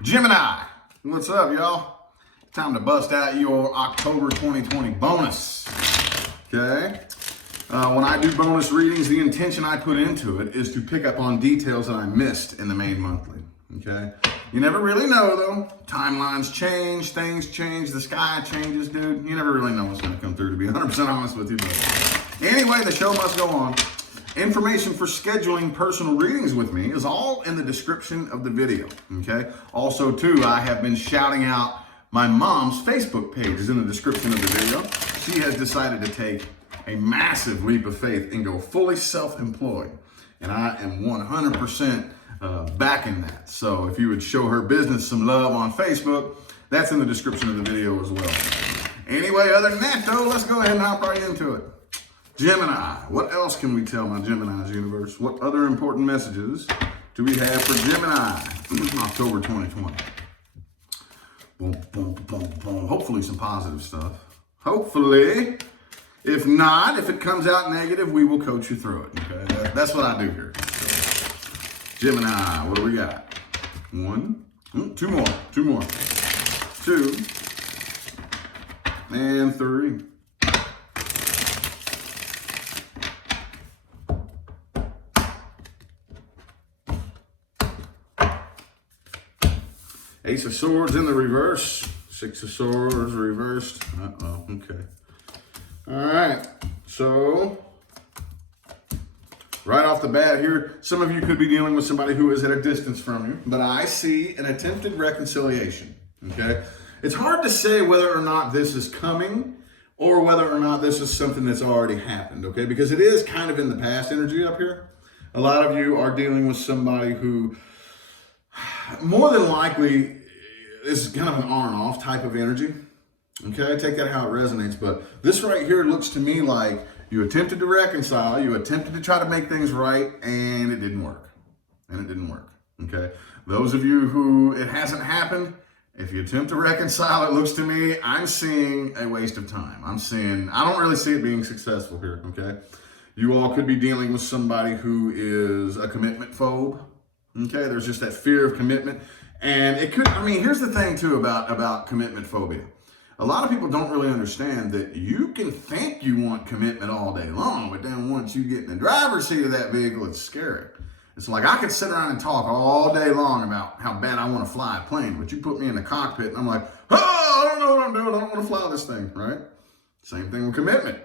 Gemini, what's up, y'all? Time to bust out your October 2020 bonus. Okay? When I do bonus readings, the intention I put into it is to pick up on details that I missed in the main monthly. Okay? You never really know, though. Timelines change, things change, the sky changes, dude. You never really know what's going to come through, to be 100% honest with you. But anyway, the show must go on. Information for scheduling personal readings with me is all in the description of the video, okay? Also, too, I have been shouting out my mom's Facebook page is in the description of the video. She has decided to take a massive leap of faith and go fully self-employed. And I am 100% backing that. So if you would show her business some love on Facebook, that's in the description of the video as well. Anyway, other than that, though, let's go ahead and hop right into it. Gemini, what else can we tell my Gemini's universe? What other important messages do we have for Gemini October 2020? Boom, boom, boom, boom. Hopefully some positive stuff. Hopefully. If not, if it comes out negative, we will coach you through it. Okay, that's what I do here. So, Gemini, what do we got? Two more, two, and three. Ace of Swords in the reverse. Six of Swords reversed. Uh-oh, okay. All right, so right off the bat here, some of you could be dealing with somebody who is at a distance from you, but I see an attempted reconciliation, okay? It's hard to say whether or not this is coming or whether or not this is something that's already happened, okay? Because it is kind of in the past energy up here. A lot of you are dealing with somebody who more than likely this is kind of an on and off type of energy. Okay, take that how it resonates. But this right here looks to me like you attempted to reconcile, you attempted to try to make things right, and it didn't work. Okay, those of you who it hasn't happened, if you attempt to reconcile, it looks to me, I'm seeing a waste of time. I don't really see it being successful here, okay? You all could be dealing with somebody who is a commitment phobe. Okay, there's just that fear of commitment. And it could, here's the thing too about commitment phobia. A lot of people don't really understand that you can think you want commitment all day long, but then once you get in the driver's seat of that vehicle, it's scary. It's like I could sit around and talk all day long about how bad I want to fly a plane, but you put me in the cockpit and I'm like, oh, I don't know what I'm doing. I don't want to fly this thing, right? Same thing with commitment.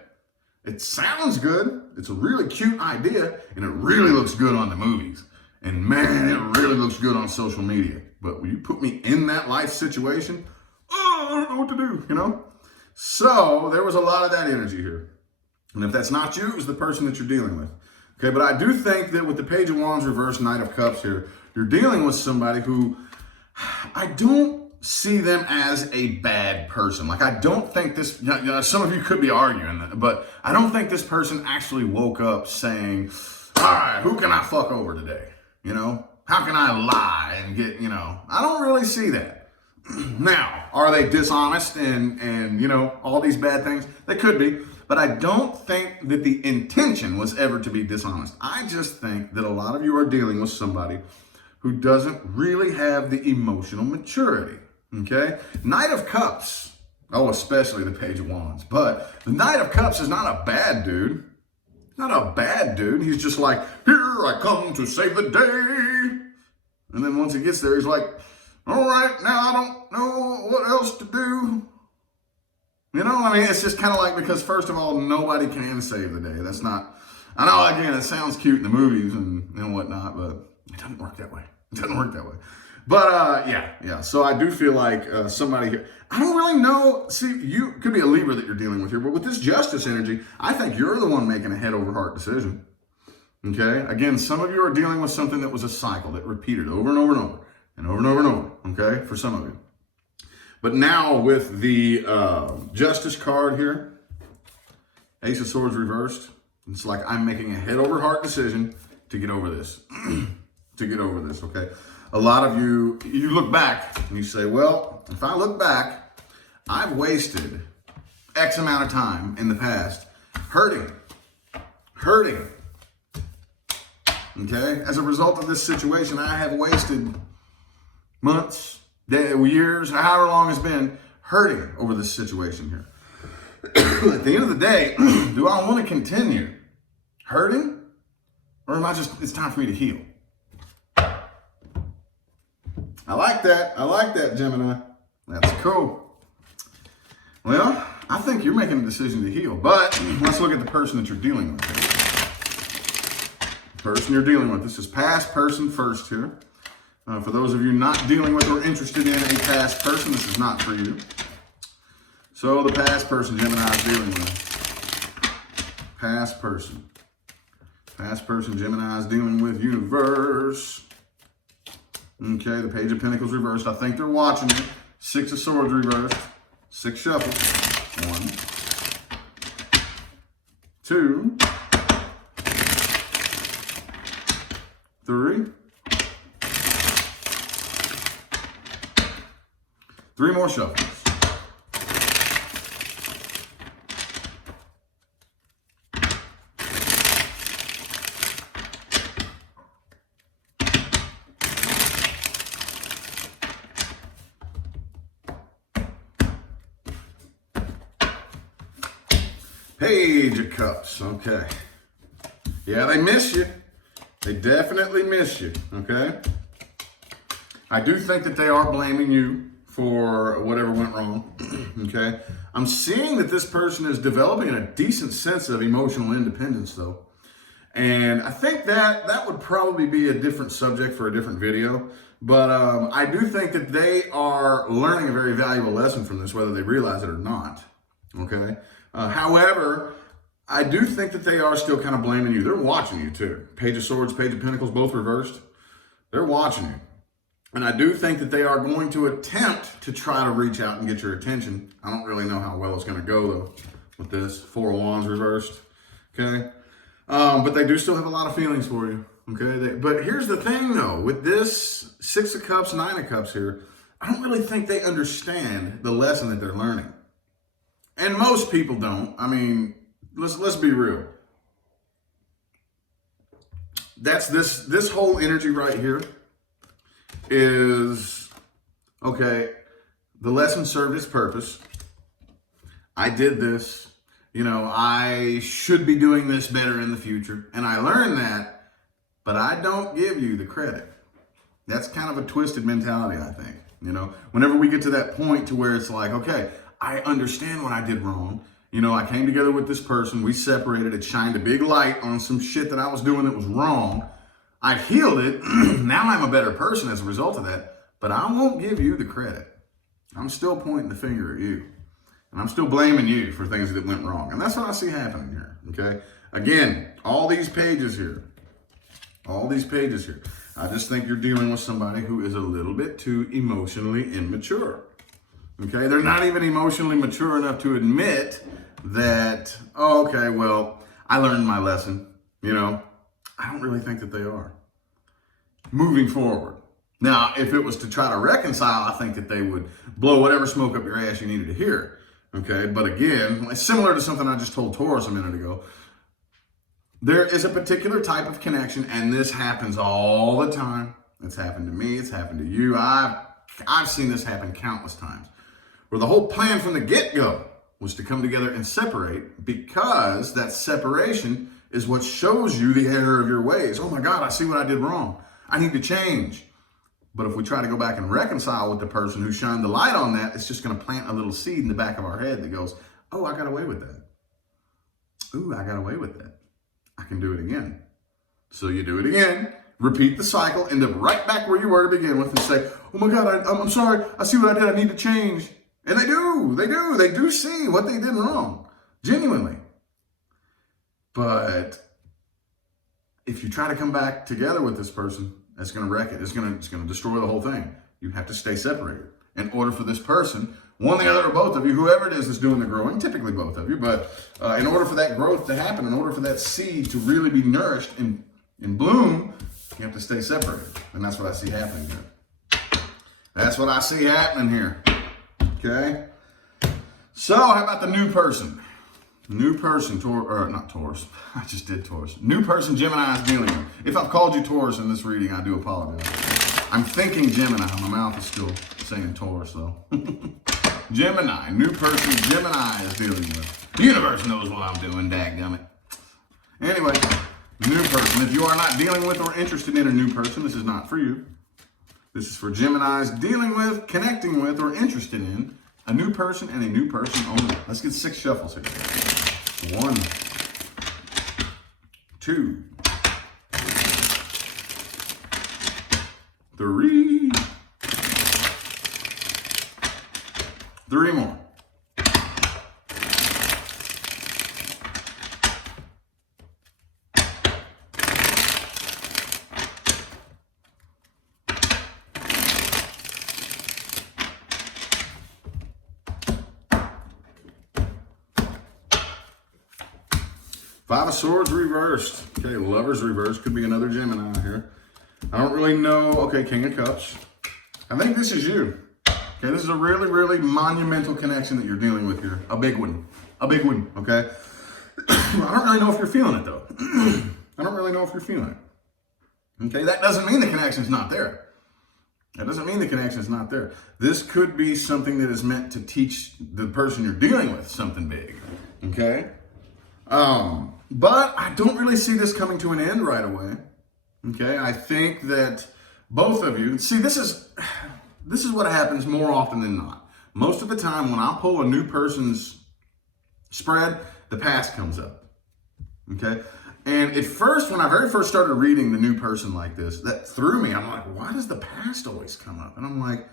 It sounds good. It's a really cute idea and it really looks good on the movies. And man, it really looks good on social media. But when you put me in that life situation, oh, I don't know what to do, you know? So there was a lot of that energy here. And if that's not you, it's the person that you're dealing with. Okay, but I do think that with the Page of Wands reverse, Knight of Cups here, you're dealing with somebody who I don't see them as a bad person. Like I don't think this, some of you could be arguing that, but I don't think this person actually woke up saying, all right, who can I fuck over today? You know, how can I lie and get, I don't really see that. Now, are they dishonest and all these bad things? They could be, but I don't think that the intention was ever to be dishonest. I just think that a lot of you are dealing with somebody who doesn't really have the emotional maturity, okay? Knight of Cups, oh, especially the Page of Wands, but the Knight of Cups is not a bad dude. Not a bad dude. He's just like, here I come to save the day. And then once he gets there, he's like, all right, now I don't know what else to do. It's just kind of like, because first of all, nobody can save the day. That's not, I know, again, it sounds cute in the movies and whatnot, but it doesn't work that way. But yeah. So I do feel like somebody here, I don't really know. See, you could be a Libra that you're dealing with here, but with this Justice energy, I think you're the one making a head over heart decision. Okay. Again, some of you are dealing with something that was a cycle that repeated over and over and over and over and over and over. Okay. For some of you. But now with the Justice card here, Ace of Swords reversed, it's like I'm making a head over heart decision to get over this. Okay? A lot of you look back and you say, well, if I look back, I've wasted X amount of time in the past hurting. Okay? As a result of this situation, I have wasted months, years, however long it's been, hurting over this situation here. At the end of the day, do I want to continue hurting? Or am I just, it's time for me to heal? I like that. I like that, Gemini. That's cool. Well, I think you're making a decision to heal, but let's look at the person that you're dealing with. The person you're dealing with. This is past person first here. For those of you not dealing with or interested in a past person, this is not for you. So the past person Gemini is dealing with. Past person. Past person Gemini is dealing with. Universe. Okay, the Page of Pentacles reversed. I think they're watching it. Six of Swords reversed. 6 shuffles. 1, 2, 3. 3 more shuffles. Page of Cups, okay. Yeah, they miss you. They definitely miss you, okay? I do think that they are blaming you for whatever went wrong, okay? I'm seeing that this person is developing a decent sense of emotional independence, though. And I think that would probably be a different subject for a different video. But I do think that they are learning a very valuable lesson from this, whether they realize it or not, okay? However, I do think that they are still kind of blaming you. They're watching you too. Page of Swords, Page of Pentacles, both reversed. They're watching you. And I do think that they are going to attempt to try to reach out and get your attention. I don't really know how well it's going to go though with this. 4 of Wands reversed. Okay. But they do still have a lot of feelings for you. Okay. But here's the thing though, with this 6 of Cups, 9 of Cups here, I don't really think they understand the lesson that they're learning. And most people don't. I mean, let's be real. That's this whole energy right here is, okay, the lesson served its purpose. I did this. You know, I should be doing this better in the future. And I learned that, but I don't give you the credit. That's kind of a twisted mentality, I think. You know, whenever we get to that point to where it's like, okay, I understand what I did wrong. You know, I came together with this person. We separated. It shined a big light on some shit that I was doing that was wrong. I healed it. Now I'm a better person as a result of that. But I won't give you the credit. I'm still pointing the finger at you. And I'm still blaming you for things that went wrong. And that's what I see happening here. Okay? Again, all these pages here. All these pages here. I just think you're dealing with somebody who is a little bit too emotionally immature. Okay, they're not even emotionally mature enough to admit that, oh, okay, well, I learned my lesson. You know, I don't really think that they are. Moving forward. Now, if it was to try to reconcile, I think that they would blow whatever smoke up your ass you needed to hear. Okay, but again, it's similar to something I just told Taurus a minute ago. There is a particular type of connection, and this happens all the time. It's happened to me. It's happened to you. I've seen this happen countless times. Where the whole plan from the get-go was to come together and separate, because that separation is what shows you the error of your ways. Oh my God, I see what I did wrong. I need to change. But if we try to go back and reconcile with the person who shined the light on that, it's just going to plant a little seed in the back of our head that goes, oh, I got away with that. Ooh, I got away with that. I can do it again. So you do it again, repeat the cycle, end up right back where you were to begin with and say, oh my God, I'm sorry. I see what I did. I need to change. And they do see what they did wrong, genuinely. But if you try to come back together with this person, that's going to wreck it. It's going to destroy the whole thing. You have to stay separated in order for this person, one, the other, or both of you, whoever it is that's doing the growing, typically both of you, but in order for that growth to happen, in order for that seed to really be nourished and bloom, you have to stay separated. And that's what I see happening here. That's what I see happening here. Okay, so how about the new person? New person, not Taurus. I just did Taurus. New person Gemini is dealing with. If I've called you Taurus in this reading, I do apologize. I'm thinking Gemini. My mouth is still saying Taurus, though. Gemini, new person Gemini is dealing with. The universe knows what I'm doing, dadgummit. Anyway, new person. If you are not dealing with or interested in a new person, this is not for you. This is for Geminis dealing with, connecting with, or interested in a new person and a new person only. Let's get 6 shuffles here. 1, 2, 3. 3 more. 5 of Swords reversed. Okay, Lovers reversed. Could be another Gemini here. I don't really know. Okay, King of Cups. I think this is you. Okay, this is a really, really monumental connection that you're dealing with here. A big one. A big one, okay? I don't really know if you're feeling it, though. I don't really know if you're feeling it. Okay, that doesn't mean the connection's not there. That doesn't mean the connection's not there. This could be something that is meant to teach the person you're dealing with something big, okay? But I don't really see this coming to an end right away. Okay, I think that both of you, see, this is what happens more often than not. Most of the time when I pull a new person's spread, the past comes up. Okay, and at first, when I very first started reading the new person like this, that threw me. I'm like, why does the past always come up? And I'm like,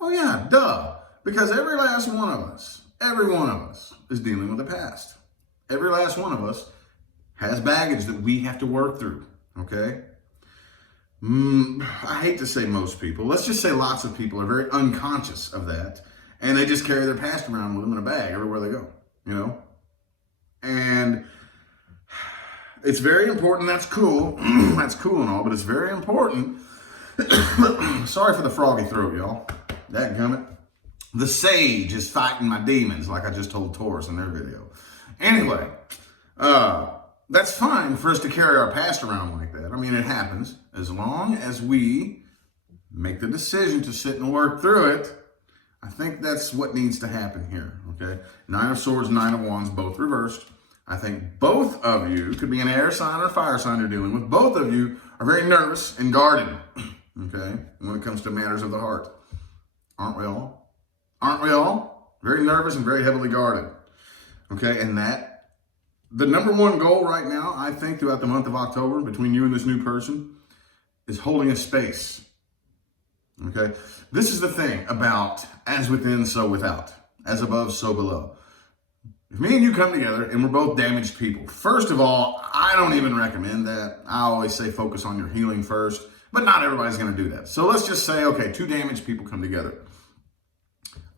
oh yeah, duh. Because every last one of us, every one of us is dealing with the past. Every last one of us has baggage that we have to work through, okay? I hate to say most people. Let's just say lots of people are very unconscious of that, and they just carry their past around with them in a bag everywhere they go, you know? And it's very important. That's cool. That's cool and all, but it's very important. Sorry for the froggy throat, y'all. Dadgummit. The sage is fighting my demons, like I just told Taurus in their video. Anyway, that's fine for us to carry our past around like that. I mean, it happens. As long as we make the decision to sit and work through it, I think that's what needs to happen here, okay? 9 of Swords, 9 of Wands, both reversed. I think both of you, could be an air sign or fire sign you're dealing with, both of you are very nervous and guarded, okay, when it comes to matters of the heart. Aren't we all? Aren't we all? Very nervous and very heavily guarded. Okay, and that, the number one goal right now, I think, throughout the month of October, between you and this new person, is holding a space. Okay, this is the thing about as within, so without. As above, so below. If me and you come together and we're both damaged people, first of all, I don't even recommend that. I always say focus on your healing first, but not everybody's going to do that. So let's just say, okay, 2 damaged people come together.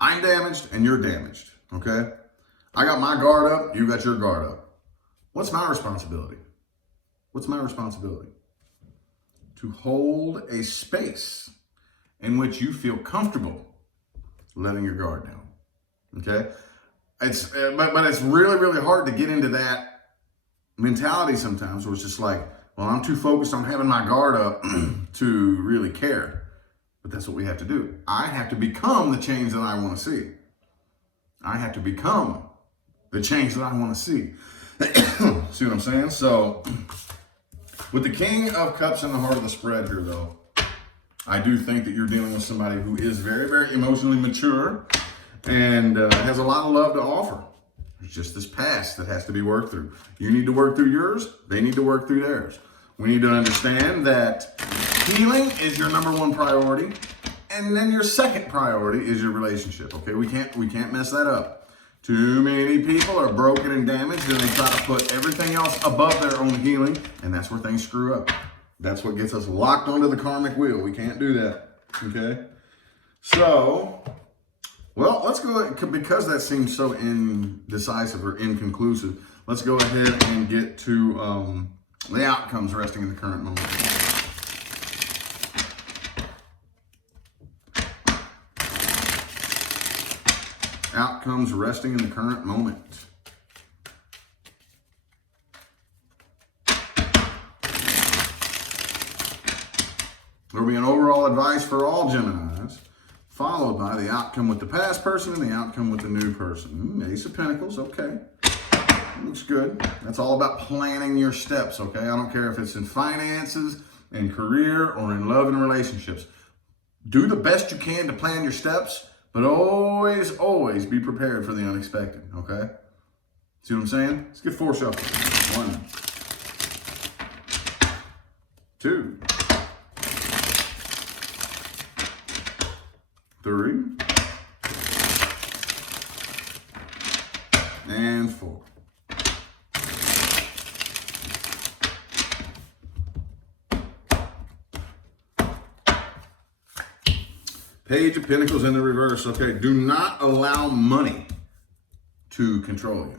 I'm damaged and you're damaged, okay? I got my guard up, you got your guard up. What's my responsibility? What's my responsibility? To hold a space in which you feel comfortable letting your guard down, okay? But it's really, really hard to get into that mentality sometimes where it's just like, well, I'm too focused on having my guard up to really care. But that's what we have to do. I have to become the change that I want to see. I have to become the change that I want to see. See what I'm saying? So, with the King of Cups in the heart of the spread here, though, I do think that you're dealing with somebody who is very, very emotionally mature and has a lot of love to offer. It's just this past that has to be worked through. You need to work through yours. They need to work through theirs. We need to understand that healing is your number 1 priority, and then your second priority is your relationship. Okay, we can't mess that up. Too many people are broken and damaged, and they try to put everything else above their own healing, and that's where things screw up. That's what gets us locked onto the karmic wheel. We can't do that. Okay, so. Well, let's go, because that seems so indecisive or inconclusive, let's go ahead and get to the outcomes resting in the current moment. Outcomes resting in the current moment. There will be an overall advice for all Geminis followed by the outcome with the past person and the outcome with the new person. Ace of Pentacles, okay. Looks good. That's all about planning your steps, okay? I don't care if it's in finances, in career, or in love and relationships. Do the best you can to plan your steps, but always, always be prepared for the unexpected, okay? See what I'm saying? Let's get 4 shuffles. 1, 2, 3, and 4. Page of Pentacles in the reverse. Okay, do not allow money to control you.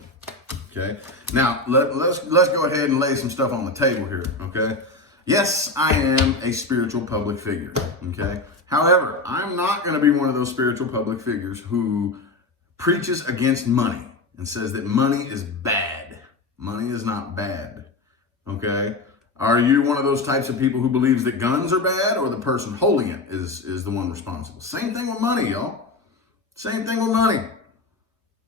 Okay, now let's go ahead and lay some stuff on the table here. Okay, yes, I am a spiritual public figure. Okay, however, I'm not going to be one of those spiritual public figures who preaches against money and says that money is bad. Money is not bad. Okay. Are you one of those types of people who believes that guns are bad, or the person holding it is the one responsible? Same thing with money, y'all. Same thing with money.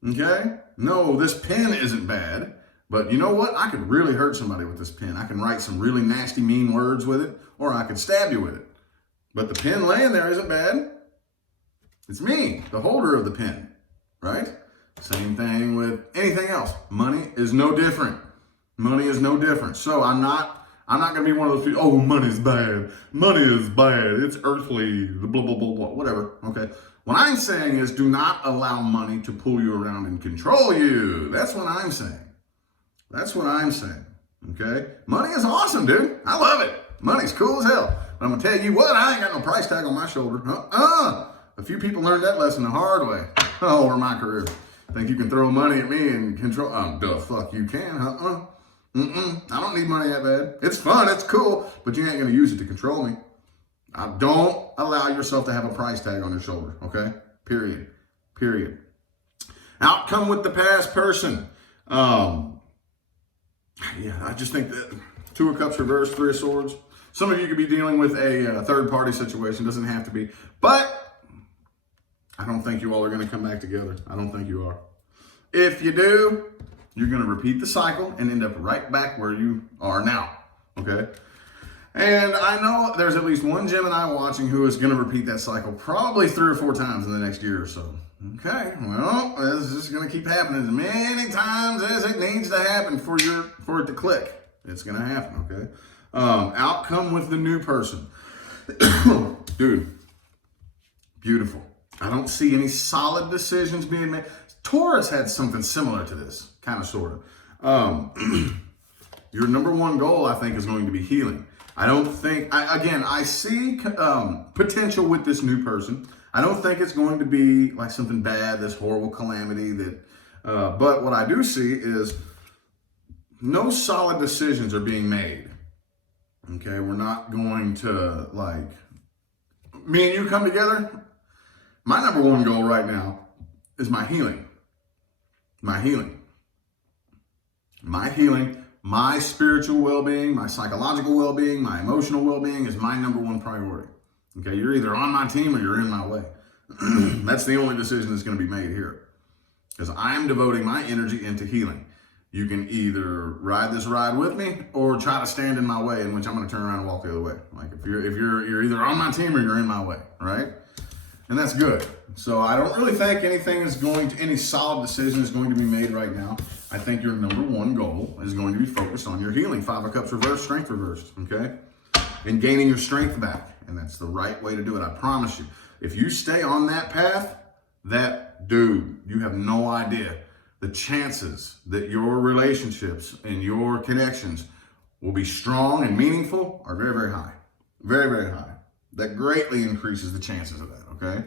Okay? No, this pen isn't bad, but you know what? I could really hurt somebody with this pen. I can write some really nasty, mean words with it, or I could stab you with it. But the pen laying there isn't bad. It's me, the holder of the pen, right? Same thing with anything else. Money is no different. Money is no different. So I'm not going to be one of those people, oh, money's bad. Money is bad. It's earthly, the blah, blah, blah, blah, whatever, okay? What I'm saying is do not allow money to pull you around and control you. That's what I'm saying. That's what I'm saying, okay? Money is awesome, dude. I love it. Money's cool as hell. But I'm going to tell you what, I ain't got no price tag on my shoulder. A few people learned that lesson the hard way over my career. Think you can throw money at me and control, duh, fuck you can, I don't need money that bad. It's fun, it's cool, but you ain't gonna use it to control me. Don't allow yourself to have a price tag on your shoulder, okay? Period. Outcome with the past person. Yeah, I just think that 2 of Cups reversed, 3 of Swords. Some of you could be dealing with a third-party situation. Doesn't have to be, but I don't think you all are gonna come back together. I don't think you are. If you do, you're going to repeat the cycle and end up right back where you are now, okay? And I know there's at least one Gemini watching who is going to repeat that cycle probably 3 or 4 times in the next year or so. Okay, well, this is going to keep happening as many times as it needs to happen for it to click. It's going to happen, okay? Outcome with the new person. Dude, beautiful. I don't see any solid decisions being made. Taurus had something similar to this, kind of, sort of. Your number one goal, I think, is going to be healing. I don't think, I see potential with this new person. I don't think it's going to be like something bad, this horrible calamity that, but what I do see is no solid decisions are being made. Okay, we're not going to, like, me and you come together. My number one goal right now is my healing. My healing, my spiritual well-being, my psychological well-being, my emotional well-being is my number one priority. Okay, you're either on my team or you're in my way. That's the only decision that's going to be made here, because I am devoting my energy into healing. You can either ride this ride with me or try to stand in my way, in which I'm going to turn around and walk the other way. Like if you're either on my team or you're in my way, right? And that's good. So I don't really think any solid decision is going to be made right now. I think your number one goal is going to be focused on your healing. 5 of Cups reversed, Strength reversed, okay? And gaining your strength back. And that's the right way to do it, I promise you. If you stay on that path, you have no idea the chances that your relationships and your connections will be strong and meaningful are very, very high. Very, very high. That greatly increases the chances of that, okay?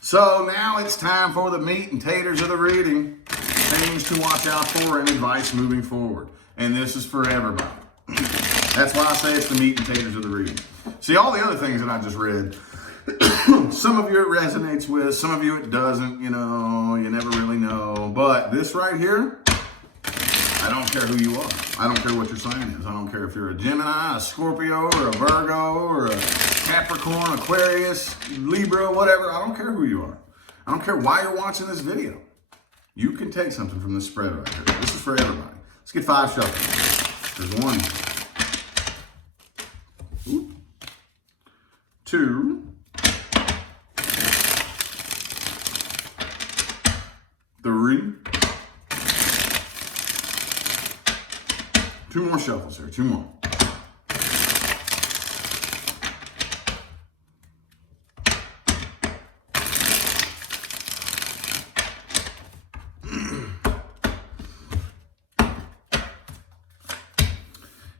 So now it's time for the meat and taters of the reading. Things to watch out for and advice moving forward. And this is for everybody. That's why I say it's the meat and taters of the reading. See, all the other things that I just read, some of you it resonates with, some of you it doesn't, you never really know. But this right here, I don't care who you are. I don't care what your sign is. I don't care if you're a Gemini, a Scorpio, or a Virgo, or a Capricorn, Aquarius, Libra, whatever. I don't care who you are. I don't care why you're watching this video. You can take something from this spread right here. This is for everybody. Let's get 5 shuffles. There's 1, 2, 3. 2 more shuffles here. 2 more.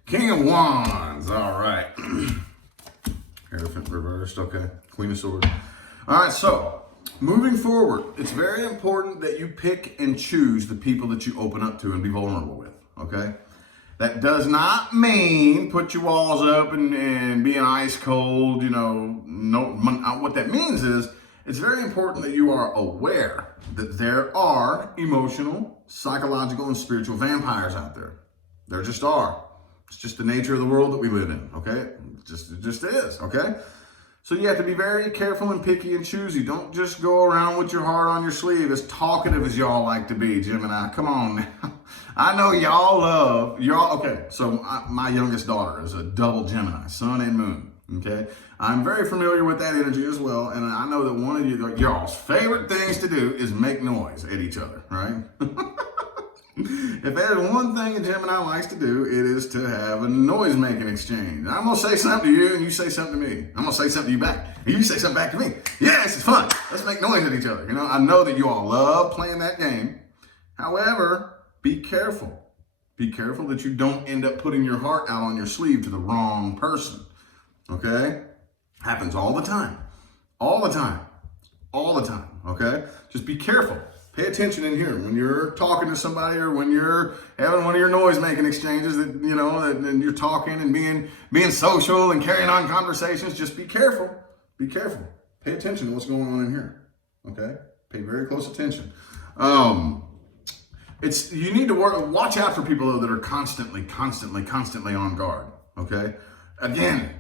King of Wands. All right. Hierophant reversed. Okay. Queen of Swords. All right. So moving forward, it's very important that you pick and choose the people that you open up to and be vulnerable with. Okay. That does not mean put your walls up and being ice cold, you know, what that means is it's very important that you are aware that there are emotional, psychological, and spiritual vampires out there. There just are. It's just the nature of the world that we live in, okay? It just is, okay? So you have to be very careful and picky and choosy. Don't just go around with your heart on your sleeve, as talkative as y'all like to be, Gemini. Come on now. I know okay, so my youngest daughter is a double Gemini, sun and moon, okay? I'm very familiar with that energy as well, and I know that one of y'all's favorite things to do is make noise at each other, right? If there's one thing a Gemini likes to do, it is to have a noise-making exchange. I'm going to say something to you, and you say something to me. I'm going to say something to you back, and you say something back to me. Yes, it's fun. Let's make noise at each other. You know, I know that you all love playing that game. However, be careful. Be careful that you don't end up putting your heart out on your sleeve to the wrong person. Okay? Happens all the time. All the time. All the time. Okay? Just be careful. Pay attention in here when you're talking to somebody or when you're having one of your noise-making exchanges that, you know, and you're talking and being social and carrying on conversations. Just be careful. Be careful. Pay attention to what's going on in here. Okay? Pay very close attention. You need to watch out for people though that are constantly on guard. Okay? Again,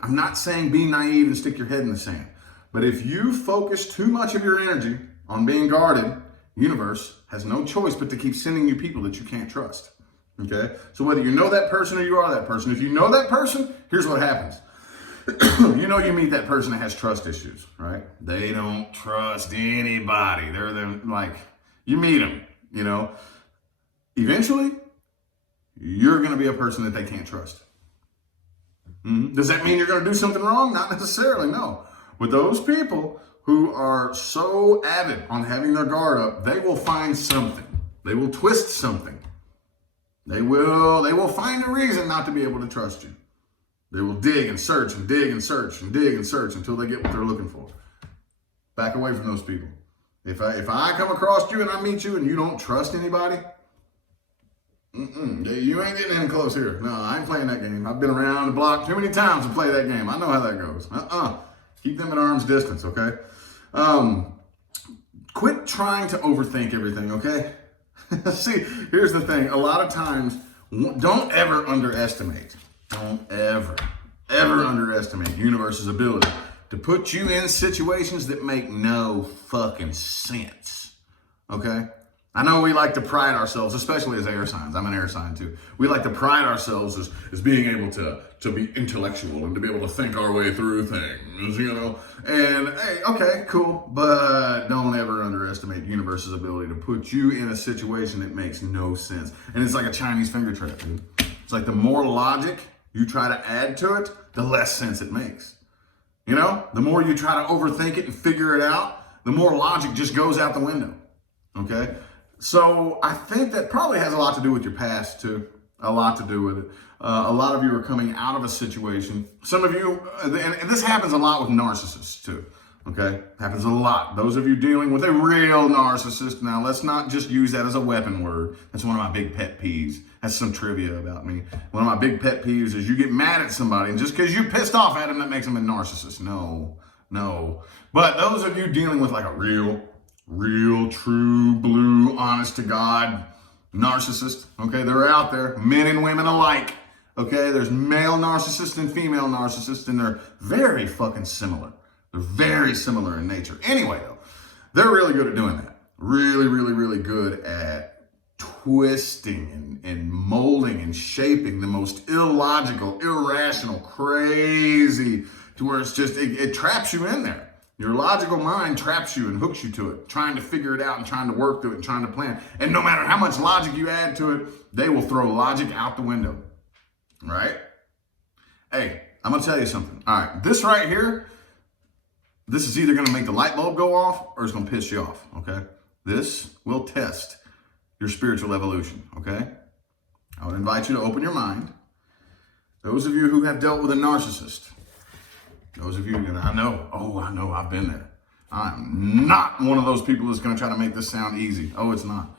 I'm not saying be naive and stick your head in the sand. But if you focus too much of your energy on being guarded, universe has no choice but to keep sending you people that you can't trust. Okay? So whether you know that person or you are that person, if you know that person, here's what happens. You know you meet that person that has trust issues, right? They don't trust anybody. They're like, you meet them, you know. Eventually, you're going to be a person that they can't trust. Does that mean you're going to do something wrong? Not necessarily, no. With those people who are so avid on having their guard up, they will find something. They will twist something. They will find a reason not to be able to trust you. They will dig and search and dig and search and dig and search until they get what they're looking for. Back away from those people. If I come across you and I meet you and you don't trust anybody, you ain't getting in close here. No, I ain't playing that game. I've been around the block too many times to play that game. I know how that goes. Keep them at arm's distance, okay? Quit trying to overthink everything, okay? See, here's the thing. A lot of times, don't ever underestimate universe's ability to put you in situations that make no fucking sense, okay? I know we like to pride ourselves, especially as air signs. I'm an air sign too. We like to pride ourselves as being able to be intellectual and to be able to think our way through things, you know? And hey, okay, cool. But don't ever underestimate universe's ability to put you in a situation that makes no sense. And it's like a Chinese finger trap, dude. It's like the more logic you try to add to it, the less sense it makes. You know? The more you try to overthink it and figure it out, the more logic just goes out the window, okay? So I think that probably has a lot to do with your past too. A lot to do with it. A lot of you are coming out of a situation. Some of you, and this happens a lot with narcissists too. Okay? Happens a lot. Those of you dealing with a real narcissist, now let's not just use that as a weapon word. That's one of my big pet peeves. That's some trivia about me. One of my big pet peeves is you get mad at somebody and just because you're pissed off at them, that makes them a narcissist. No. But those of you dealing with like a real, true, blue, honest to God narcissist, okay? They're out there, men and women alike. Okay, there's male narcissists and female narcissists, and they're very fucking similar. They're very similar in nature. Anyway, though, they're really good at doing that. Really, really, really good at twisting and molding and shaping the most illogical, irrational, crazy, to where it's just, it traps you in there. Your logical mind traps you and hooks you to it, trying to figure it out and trying to work through it and trying to plan. And no matter how much logic you add to it, they will throw logic out the window. Right? Hey, I'm going to tell you something. All right, this right here, this is either going to make the light bulb go off or it's going to piss you off, okay? This will test your spiritual evolution, okay? I would invite you to open your mind. Those of you who have dealt with a narcissist, those of you that I know, I've been there. I'm not one of those people that's going to try to make this sound easy. Oh, it's not.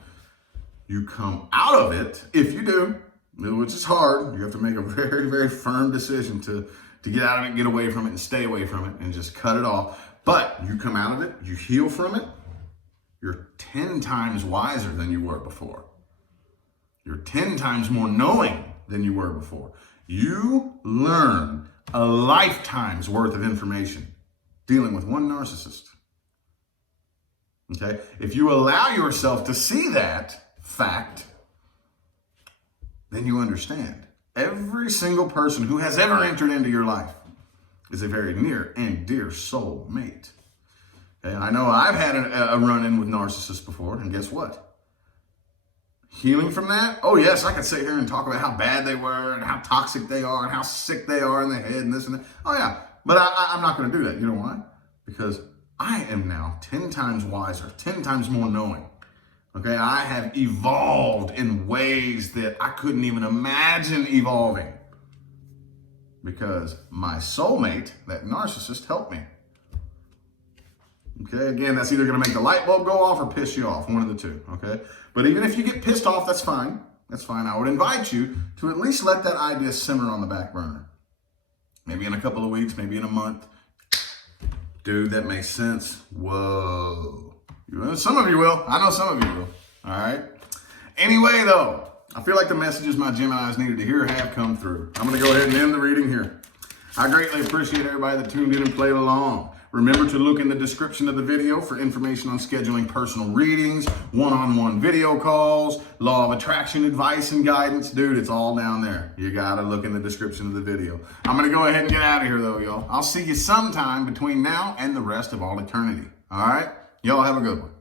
You come out of it, if you do, which is hard. You have to make a very, very firm decision to get out of it, get away from it, and stay away from it, and just cut it off. But you come out of it, you heal from it, you're 10 times wiser than you were before. You're 10 times more knowing than you were before. You learn a lifetime's worth of information dealing with one narcissist. Okay? If you allow yourself to see that fact, then you understand. Every single person who has ever entered into your life is a very near and dear soul mate. Okay? I know I've had a run-in with narcissists before, and guess what? Healing from that? Oh yes, I could sit here and talk about how bad they were and how toxic they are and how sick they are in the head and this and that. Oh yeah, but I'm not going to do that. You know why? Because I am now 10 times wiser, 10 times more knowing. Okay, I have evolved in ways that I couldn't even imagine evolving because my soulmate, that narcissist, helped me. Okay, again, that's either going to make the light bulb go off or piss you off, one of the two, okay? But even if you get pissed off, that's fine. That's fine. I would invite you to at least let that idea simmer on the back burner. Maybe in a couple of weeks, maybe in a month. Dude, that makes sense. Whoa. Some of you will. I know some of you will. All right. Anyway, though, I feel like the messages my Geminis needed to hear have come through. I'm going to go ahead and end the reading here. I greatly appreciate everybody that tuned in and played along. Remember to look in the description of the video for information on scheduling personal readings, one-on-one video calls, law of attraction advice and guidance. Dude, it's all down there. You got to look in the description of the video. I'm going to go ahead and get out of here, though, y'all. I'll see you sometime between now and the rest of all eternity. All right? Y'all have a good one.